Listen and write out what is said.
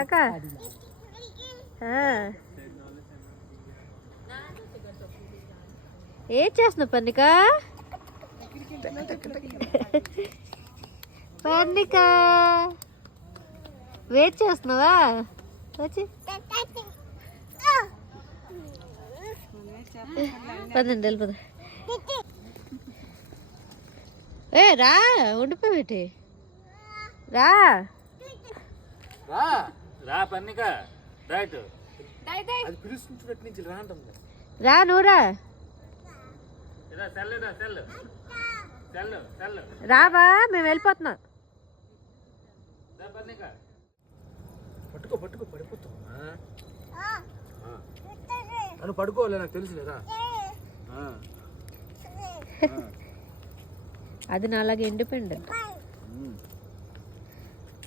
అక్క ఏం చేస్తున్నావు పన్నిక? పన్నిక వెయిట్ చేస్తున్నావా? వచ్చి పదండి వెళ్ళిపోదా. ఏ రా ఉండిపోయి రా పన్నిక రా నువ్వురా రావా మేము వెళ్ళిపోతున్నాం. పట్టుకో పట్టుకో పడిపోతావా? నన్ను పడుకోవాలి, నాకు తెలుసు లేదా. అది నాలాగా ఇండిపెండెంట్.